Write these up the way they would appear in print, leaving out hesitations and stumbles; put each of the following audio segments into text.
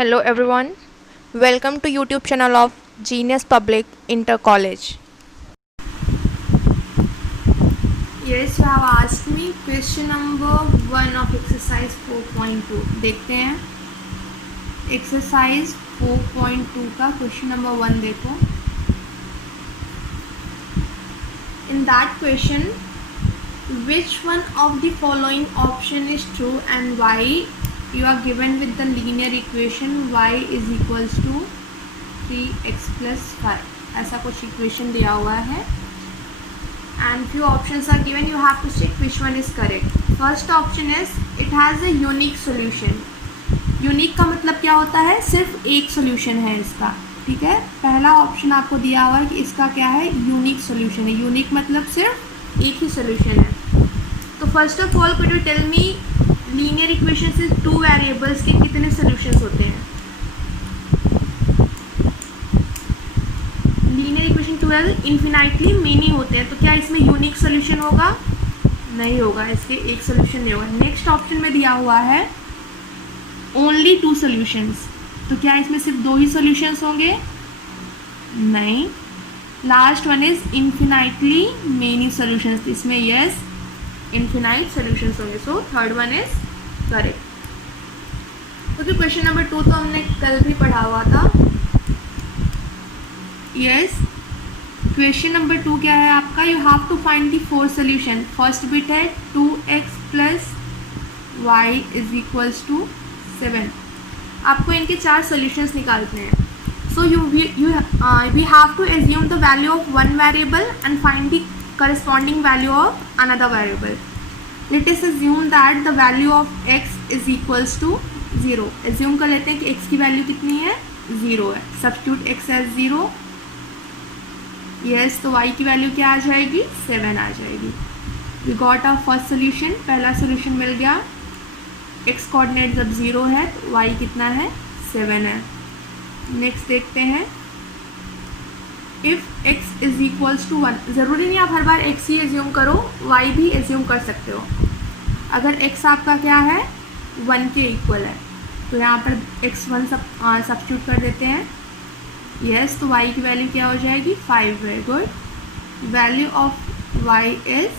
Hello everyone, welcome to YouTube channel of Genius Public Inter College. Yes, you have asked me question number 1 of exercise 4.2. देखते हैं exercise 4.2 का question number 1 देखो. In that question, which one of the following option is true and why? You are given with the linear equation y is equals to 3x plus 5. ऐसा कुछ equation दिया हुआ है and few options are given. You have to check which one is correct. First option is it has a unique solution. Unique का मतलब क्या होता है? सिर्फ एक solution है इसका, ठीक है. पहला ऑप्शन आपको दिया हुआ है कि इसका क्या है, यूनिक सोल्यूशन है. यूनिक मतलब सिर्फ एक ही सोल्यूशन है. तो first of all could you tell me linear equation से टू वेरिएबल्स के कितने सोल्यूशंस होते हैं? लीनियर इक्वेशन 12 इन्फिनाइटली मेनी होते हैं. तो क्या इसमें यूनिक सोल्यूशन होगा? नहीं होगा, इसके एक सोल्यूशन नहीं होगा. नेक्स्ट ऑप्शन में दिया हुआ है ओनली टू सोल्यूशंस. तो क्या इसमें सिर्फ दो ही सोल्यूशंस होंगे? नहीं. Last one is infinitely many solutions. इसमें यस इन्फिनाइट सोल्यूशंस होंगे. So third one is correct. क्योंकि क्वेश्चन नंबर 2 तो हमने कल भी पढ़ा हुआ था. यस, क्वेश्चन नंबर 2 क्या है आपका? You have to find the four solution. First bit है 2x plus y is equals to 7. आपको इनके 4 सोल्यूशंस निकालने हैं. So we have to assume the value of one variable and find the corresponding value of another variable. Let us assume that the value of x is equals to 0. Assume कर लेते हैं कि x की value कितनी है? 0 है. Substitute x as 0. Yes, तो y की वैल्यू क्या आ जाएगी? 7 आ जाएगी. We got our first solution. पहला solution मिल गया. x कोऑर्डिनेट जब 0 है तो y कितना है? 7 है. नेक्स्ट देखते हैं. If x is equals to 1. ज़रूरी नहीं आप हर बार x ही एज्यूम करो, y भी एज्यूम कर सकते हो. अगर x आपका क्या है? 1 के इक्वल है तो यहाँ पर x1 सब्स्टिट्यूट कर देते हैं. यस, तो y की वैल्यू क्या हो जाएगी? 5. Very good. Value of y is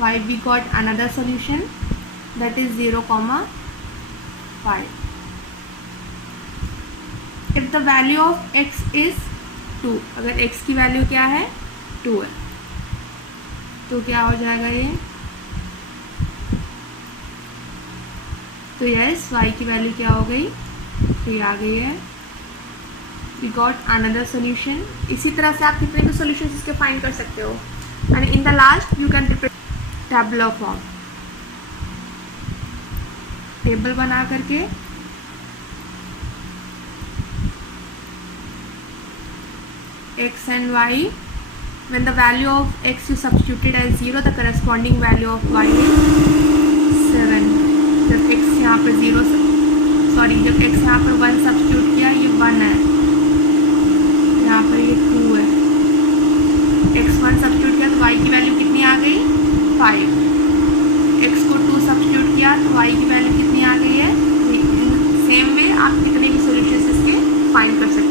5. We got another solution that is 0,5. If the value of x is 2. अगर x की वैल्यू क्या है? 2 है तो क्या हो जाएगा ये? तो यस, y की वैल्यू क्या हो गई? 3 आ गई है. We got another solution. इसी तरह से आप कितने भी सोल्यूशन इसके फाइंड कर सकते हो. And in the last you can prepare tabular form. Table बना करके x and y, when the value of x you substituted as 0, the corresponding value of y is 7. जब x यहाँ पर 0 जब x यहाँ पर 1 सब्स्टिट्यूट किया, ये 1 है. यहाँ पर ये 2 है. x1 सब्स्टिट्यूट किया तो y की वैल्यू कितनी आ गई? 5. x को 2 सब्स्टिट्यूट किया तो y की वैल्यू कितनी आ गई है? 3. सेम वे आप कितने भी सोल्यूशंस इसके फाइंड कर सकते हो.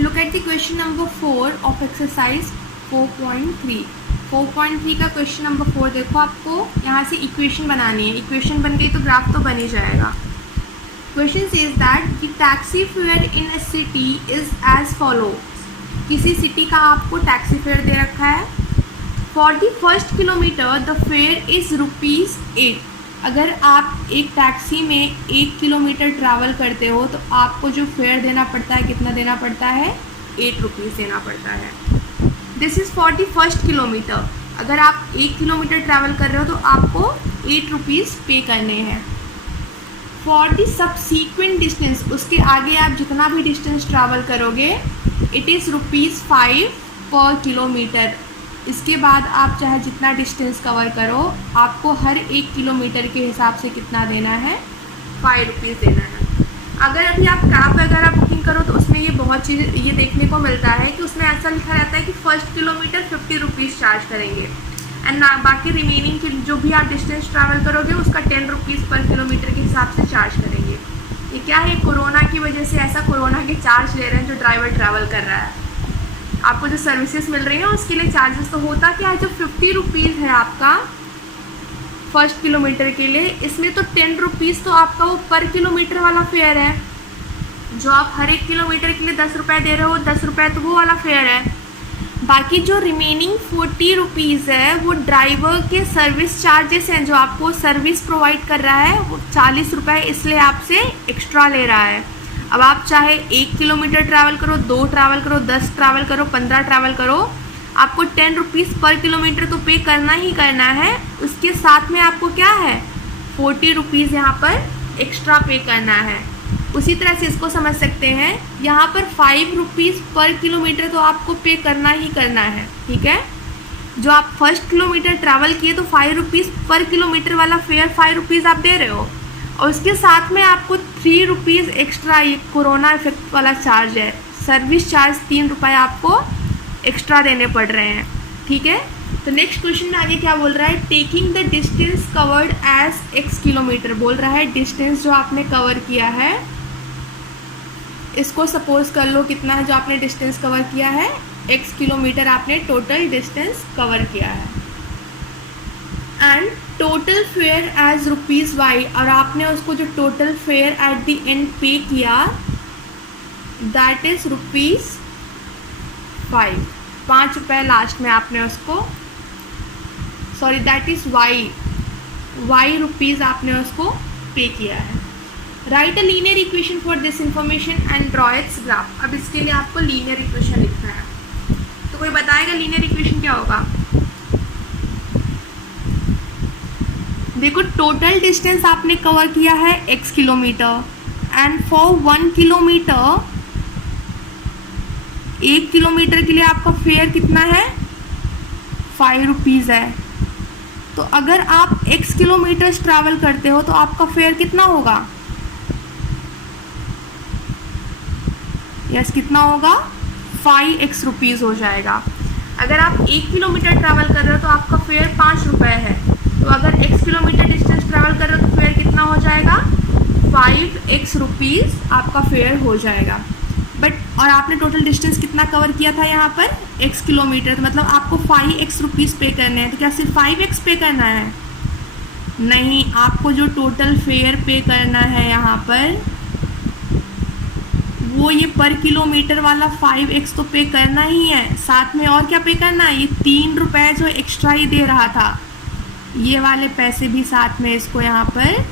Look at the question number 4 of exercise 4.3. 4.3 का क्वेश्चन नंबर 4 देखो. आपको यहाँ से इक्वेशन बनानी है. इक्वेशन बन गई तो ग्राफ तो बन ही जाएगा. Question says that the taxi fare in a city is as follow. किसी सिटी का आपको टैक्सी फेयर दे रखा है. For the first kilometre the fare is ₹8. अगर आप एक टैक्सी में 1 किलोमीटर ट्रैवल करते हो तो आपको जो फेयर देना पड़ता है, कितना देना पड़ता है? ₹8 देना पड़ता है. This is for the first kilometre. अगर आप 1 किलोमीटर ट्रैवल कर रहे हो तो आपको ₹8 पे करने हैं. फॉर द सबसीक्वेंट डिस्टेंस, उसके आगे आप जितना भी डिस्टेंस ट्रैवल करोगे, इट इज़ ₹5 पर किलोमीटर. इसके बाद आप चाहे जितना डिस्टेंस कवर करो, आपको हर 1 किलोमीटर के हिसाब से कितना देना है? ₹5 देना है. अगर अभी आप कैब वगैरह बुकिंग करो तो उसमें ये बहुत चीज़ ये देखने को मिलता है कि उसमें ऐसा लिखा रहता है कि फर्स्ट किलोमीटर ₹50 चार्ज करेंगे एंड बाकी रिमेनिंग जो भी आप डिस्टेंस ट्रैवल करोगे उसका ₹10 पर किलोमीटर के हिसाब से चार्ज करेंगे. ये क्या है, कोरोना की वजह से ऐसा कोरोना के चार्ज ले रहे हैं जो ड्राइवर ट्रैवल कर रहा है। आपको जो सर्विसेज मिल रही हैं उसके लिए चार्जेस तो होता क्या है, जो 50 रुपीज़ है आपका फर्स्ट किलोमीटर के लिए, इसमें तो 10 रुपीज़ तो आपका वो पर किलोमीटर वाला फेयर है। जो आप हर एक किलोमीटर के लिए 10 रुपये दे रहे हो, 10 रुपये तो वो वाला फेयर है। बाकी जो रिमेनिंग 40 रुपीज़ है वो ड्राइवर के सर्विस चार्जेस हैं, जो आपको सर्विस प्रोवाइड कर रहा है, वो 40 रुपये इसलिए आपसे एक्स्ट्रा ले रहा है। अब आप चाहे 1 किलोमीटर ट्रैवल करो, 2 ट्रैवल करो, 10 ट्रैवल करो, 15 ट्रैवल करो, आपको 10 रुपीज़ पर किलोमीटर तो पे करना ही करना है। उसके साथ में आपको क्या है, 40 रुपीज़ यहाँ पर एक्स्ट्रा पे करना है। उसी तरह से इसको समझ सकते हैं, यहाँ पर 5 रुपीज़ पर किलोमीटर तो आपको पे करना ही करना है, ठीक है। जो आप फर्स्ट किलोमीटर ट्रैवल किए तो 5 रुपीज़ पर किलोमीटर वाला फेयर 5 रुपीज़ आप दे रहे हो, और उसके साथ में आपको 3 रुपीज़ एक्स्ट्रा ये कोरोना इफेक्ट वाला चार्ज है, सर्विस चार्ज 3 रुपये आपको एक्स्ट्रा देने पड़ रहे हैं, ठीक है। तो नेक्स्ट क्वेश्चन में आगे क्या बोल रहा है, taking the distance covered as x kilometre बोल रहा है। डिस्टेंस जो आपने कवर किया है, इसको सपोज कर लो कितना है जो आपने डिस्टेंस कवर किया है, x किलोमीटर आपने टोटल डिस्टेंस कवर किया है, and total fare as ₹y, और आपने उसको जो total fare at the end pay किया दैट इज ₹5, 5 रुपये लास्ट में आपने उसको, sorry that is y rupees आपने उसको पे किया है। Write a linear equation for this information and draw it's graph. अब इसके लिए आपको लीनियर इक्वेशन लिखना है, तो कोई बताएगा लीनियर इक्वेशन क्या होगा। देखो टोटल डिस्टेंस आपने कवर किया है x kilometre, and for 1 kilometre, 1 kilometre के लिए आपका फेयर कितना है, 5 रुपीज़ है। तो अगर आप x किलोमीटर्स ट्रैवल करते हो तो आपका फेयर कितना होगा, यस कितना होगा, 5x रुपीज़ हो जाएगा। अगर आप 1 किलोमीटर ट्रैवल कर रहे हो तो आपका फेयर 5 रुपये है, तो अगर x किलोमीटर डिस्टेंस ट्रैवल कर रहे हो तो फेयर कितना हो जाएगा, 5x रुपीज़ आपका फेयर हो जाएगा। बट और आपने टोटल डिस्टेंस कितना कवर किया था यहाँ पर, x किलोमीटर, तो मतलब आपको 5x रुपीज़ पे करने हैं। तो क्या सिर्फ 5x पे करना है, नहीं, आपको जो टोटल फेयर पे करना है यहाँ पर वो ये पर किलोमीटर वाला 5x तो पे करना ही है, साथ में और क्या पे करना है, ये 3 रुपये जो एक्स्ट्रा ही दे रहा था, ये वाले पैसे भी साथ में इसको यहाँ पर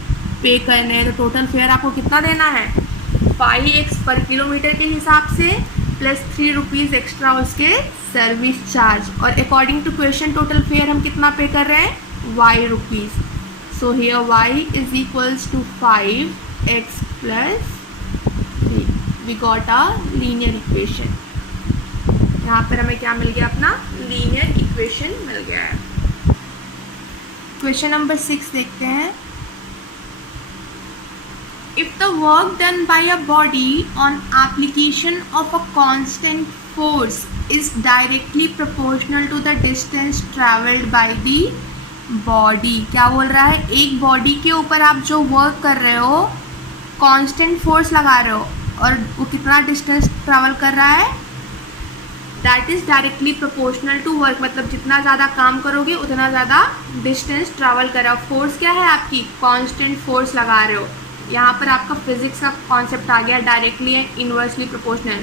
पे करने हैं। तो टोटल फेयर आपको कितना देना है, 5x पर किलोमीटर के हिसाब से प्लस 3 रुपीज़ एक्स्ट्रा उसके सर्विस चार्ज, और according to question total fare हम कितना पे कर रहे हैं, y rupees. So here y is equals to 5x plus 3, we got a linear equation. यहाँ पर हमें क्या मिल गया, अपना लीनियर इक्वेशन मिल गया है। क्वेश्चन नंबर 6 देखते हैं। If the work done by a body on application of a constant force is directly proportional to the distance traveled by the body, क्या बोल रहा है, एक बॉडी के ऊपर आप जो वर्क कर रहे हो, कांस्टेंट फोर्स लगा रहे हो, और वो कितना डिस्टेंस ट्रैवल कर रहा है, that is directly proportional to work, मतलब जितना ज़्यादा काम करोगे उतना ज़्यादा डिस्टेंस ट्रैवल कर रहा हो। फोर्स क्या है आपकी, कांस्टेंट फोर्स लगा रहे हो। यहाँ पर आपका फिजिक्स का कॉन्सेप्ट आ गया, directly and inversely proportional.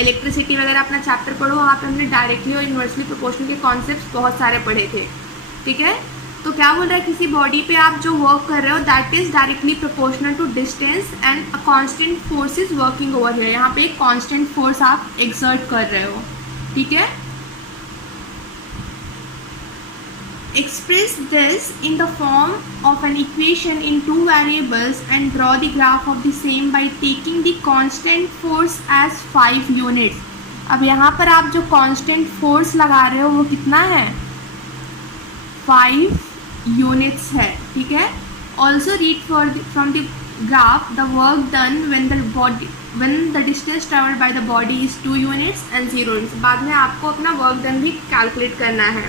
Electricity वगैरह अपना चैप्टर पढ़ो, वहाँ पे हमने डायरेक्टली और इन्वर्सली प्रोपोर्शनल के कॉन्सेप्ट्स बहुत सारे पढ़े थे, ठीक है। तो क्या बोल रहा है, किसी बॉडी पे आप जो वर्क कर रहे हो that is directly proportional to distance and a constant force is working over here. यहाँ पे एक कांस्टेंट फोर्स आप एक्सर्ट कर रहे हो, ठीक है। Express this in the form of an equation in 2 variables and draw the graph of the same by taking the constant force as 5 units। अब यहाँ पर आप जो constant force लगा रहे हो वो कितना है, 5 units है, ठीक है। Also read from the graph the work done when the distance traveled by the body is 2 units and 0 units। बाद में आपको अपना work done भी calculate करना है,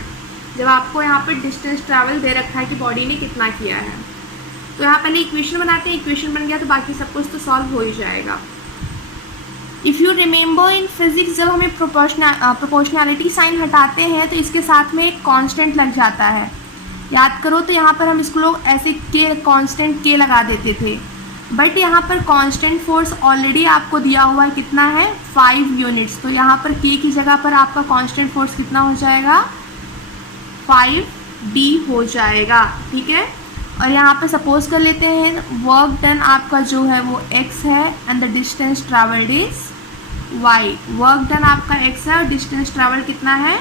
जब आपको यहाँ पर डिस्टेंस ट्रैवल दे रखा है कि बॉडी ने कितना किया है। तो यहाँ पहले इक्वेशन बनाते हैं, इक्वेशन बन गया तो बाकी सब कुछ तो सॉल्व हो ही जाएगा। If you remember in physics जब हमें प्रोपोर्शनैलिटी साइन हटाते हैं तो इसके साथ में एक कांस्टेंट लग जाता है, याद करो। तो यहाँ पर हम इसको लोग ऐसे के कांस्टेंट के लगा देते थे, बट यहाँ पर कांस्टेंट फोर्स ऑलरेडी आपको दिया हुआ है, कितना है 5 यूनिट्स। तो यहाँ पर के की जगह पर आपका कांस्टेंट फोर्स कितना हो जाएगा 5d हो जाएगा, ठीक है। और यहाँ पर सपोज कर लेते हैं वर्क डन आपका जो है वो x है and the distance travelled is y। Work done आपका x है और डिस्टेंस ट्रैवल कितना है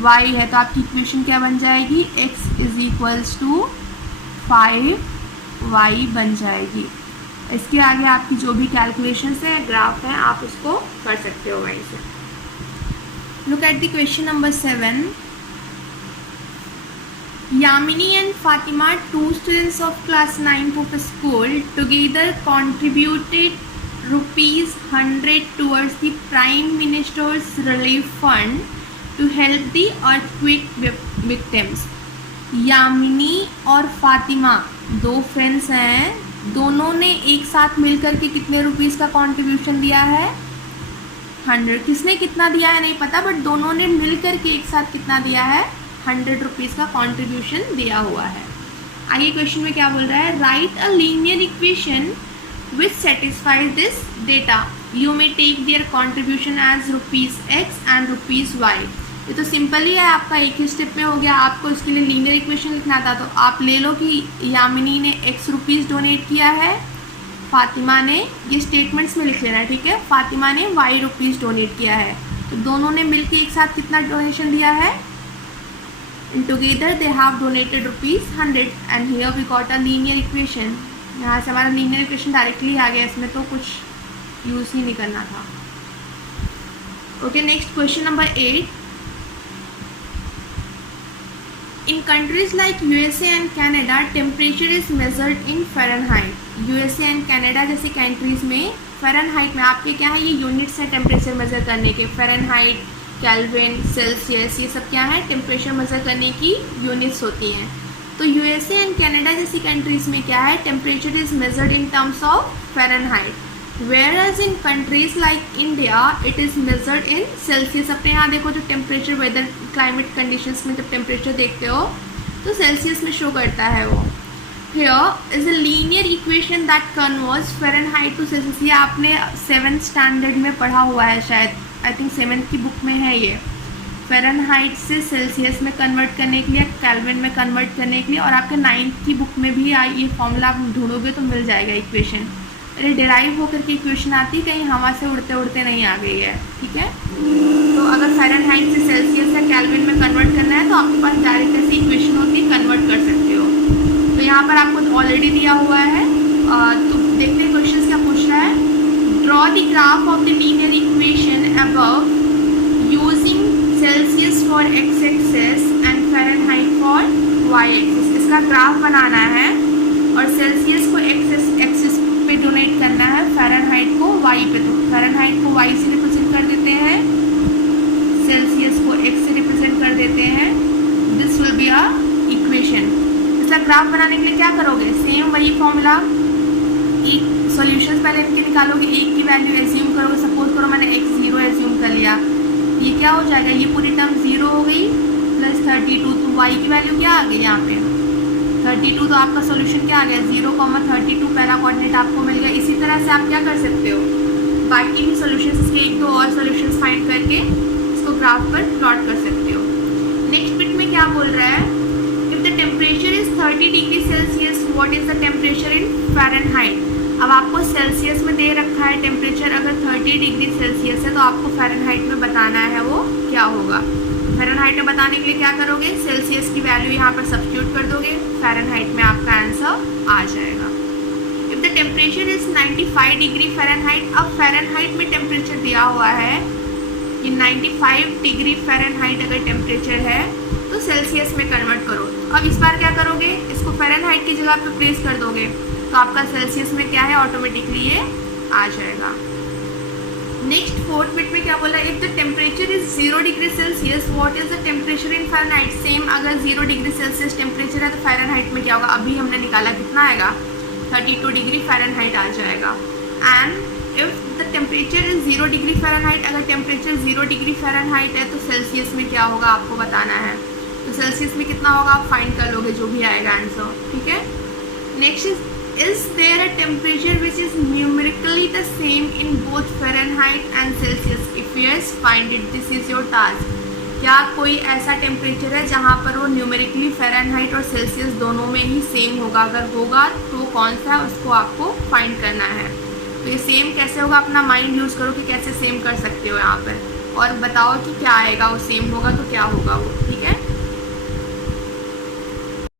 y है। तो आपकी इक्वेशन क्या बन जाएगी, x is equals to 5y बन जाएगी। इसके आगे आपकी जो भी कैलकुलेशंस है, ग्राफ है, आप उसको कर सकते हो वहीं से। Look at the question number 7। Yamini and Fatima, 2 students of class 9th of school, together contributed ₹100 towards the Prime Minister's Relief Fund to help the earthquake victims. Yamini और फातिमा 2 फ्रेंड्स हैं, दोनों ने एक साथ मिलकर के कितने रुपीस का कंट्रीब्यूशन दिया है 100। किसने कितना दिया है नहीं पता, बट दोनों ने मिलकर के एक साथ कितना दिया है 100 रुपीज़ का कंट्रीब्यूशन दिया हुआ है। आगे क्वेश्चन में क्या बोल रहा है, write a linear equation which satisfies this data, you may take their contribution as ₹x and ₹y। ये तो सिंपल ही है, आपका एक ही स्टेप में हो गया। आपको इसके लिए लीनियर इक्वेशन लिखना था, तो आप ले लो कि यामिनी ने x रुपीज़ डोनेट किया है, फातिमा ने, ये स्टेटमेंट्स में लिख लेना है, ठीक है, फातिमा ने y रुपीज़ डोनेट किया है। तो दोनों ने मिलकर एक साथ कितना डोनेशन दिया है, together they have donated ₹100 and here we got a linear equation। यहाँ से हमारा लीनियर इक्वेशन डायरेक्टली आ गया, इसमें तो कुछ यूज़ ही नहीं करना था। Okay, next question number 8। In countries like USA and Canada temperature is measured in Fahrenheit. USA and Canada जैसे कंट्रीज़ में फ़ारेनहाइट में आपके क्या है, ये यूनिट्स है टेम्परेचर मेज़र करने के, फ़ारेनहाइट, केल्विन, सेल्सियस, ये सब क्या है टेम्परेचर मेज़र करने की यूनिट्स होती हैं। तो USA एंड कनाडा जैसी कंट्रीज़ में क्या है, temperature is measured in terms of Fahrenheit, whereas in countries like India it is measured in Celsius. अपने यहाँ देखो जो टेम्परेचर वेदर क्लाइमेट कंडीशंस में जब टेम्परेचर देखते हो तो सेल्सियस में शो करता है वो। Here is a linear equation that converts Fahrenheit to Celsius। ये आपने 7th स्टैंडर्ड में पढ़ा हुआ है शायद, आई थिंक 7th की बुक में है ये। फ़ारेनहाइट से सेल्सियस में कन्वर्ट करने के लिए, केल्विन में कन्वर्ट करने के लिए, और आपके 9th की बुक में भी ये फॉर्मूला आप ढूंढोगे तो मिल जाएगा इक्वेशन। अरे डिराइव होकर के इक्वेशन आती, कहीं हवा से उड़ते उड़ते नहीं आ गई है, ठीक है। तो अगर फ़ारेनहाइट से सेल्सियस या केल्विन में कन्वर्ट करना है तो आपके पास डायरेक्ट ऐसी इक्वेशन होती है, कन्वर्ट कर सकते हो। तो यहाँ पर आपको ऑलरेडी दिया हुआ है, तो देखते हैं क्वेश्चन क्या पूछ रहा है। Draw the graph of the linear equation above using Celsius for x axis and Fahrenheit for y axis. इसका ग्राफ बनाना है और सेल्सियस को एक्सिस पे डोनेट करना है, फ़ारेनहाइट को y पे। तो फ़ारेनहाइट को y से रिप्रेजेंट कर देते हैं, सेल्सियस को x से रिप्रेजेंट कर देते हैं। This will be a equation. इसका ग्राफ बनाने के लिए क्या करोगे, सेम वही फॉर्मूला, एक सॉल्यूशंस पहले इनके निकालोगे, एक की वैल्यू एज्यूम करोगे। सपोज करो मैंने x 0 एज्यूम कर लिया, ये क्या हो जाएगा, ये पूरी टर्म 0 हो गई प्लस 32। तो y की वैल्यू क्या आ गई यहाँ पे 32। तो आपका सॉल्यूशन क्या आ गया 0,32, पहला कोऑर्डिनेट आपको मिल गया। इसी तरह से आप क्या कर सकते हो, बाकी भी सॉल्यूशंस के 1-2 और सॉल्यूशंस फाइंड करके इसको ग्राफ पर प्लॉट कर सकते हो। नेक्स्ट बिट में क्या बोल रहा है, if the temperature is 30 degree Celsius what is the temperature in Fahrenheit. अब आपको सेल्सियस में दे रखा है टेम्परेचर, अगर 30 डिग्री सेल्सियस है तो आपको फ़ारेनहाइट में बताना है वो क्या होगा। फ़ारेनहाइट में बताने के लिए क्या करोगे, सेल्सियस की वैल्यू यहाँ पर सब्स्टिट्यूट कर दोगे, फ़ारेनहाइट में आपका आंसर आ जाएगा। If the temperature is 95 degree Fahrenheit, अब फ़ारेनहाइट में टेम्परेचर दिया हुआ है कि 95 डिग्री फ़ारेनहाइट अगर टेम्परेचर है तो सेल्सियस में कन्वर्ट करो। अब इस बार क्या करोगे, इसको फ़ारेनहाइट की जगह पे प्लेस कर दोगे तो आपका सेल्सियस में क्या है ऑटोमेटिकली ये आ जाएगा। नेक्स्ट 4th बिट में क्या बोला, if the temperature is 0 degree Celsius what is the temperature in Fahrenheit. Same अगर 0 डिग्री सेल्सियस टेम्परेचर है तो फ़ारेनहाइट में क्या होगा, अभी हमने निकाला कितना आएगा 32 डिग्री फ़ारेनहाइट आ जाएगा। And if the temperature is 0 degree Fahrenheit, अगर टेम्परेचर 0 डिग्री फ़ारेनहाइट है तो सेल्सियस में क्या होगा आपको बताना है। तो सेल्सियस में कितना होगा आप फाइंड कर लोगे, जो भी आएगा आंसर, ठीक है। Next is there a temperature which is numerically the same in both Fahrenheit and Celsius, if yes find it, this is your task. क्या कोई ऐसा टेम्परेचर है जहाँ पर वो न्यूमेरिकली फ़ारेनहाइट और सेल्सियस दोनों में ही सेम होगा, अगर होगा तो कौन सा है उसको आपको फाइंड करना है। तो ये सेम कैसे होगा, अपना माइंड यूज़ करो कि कैसे सेम कर सकते हो यहाँ पर, और बताओ कि क्या आएगा, वो सेम होगा तो क्या होगा वो।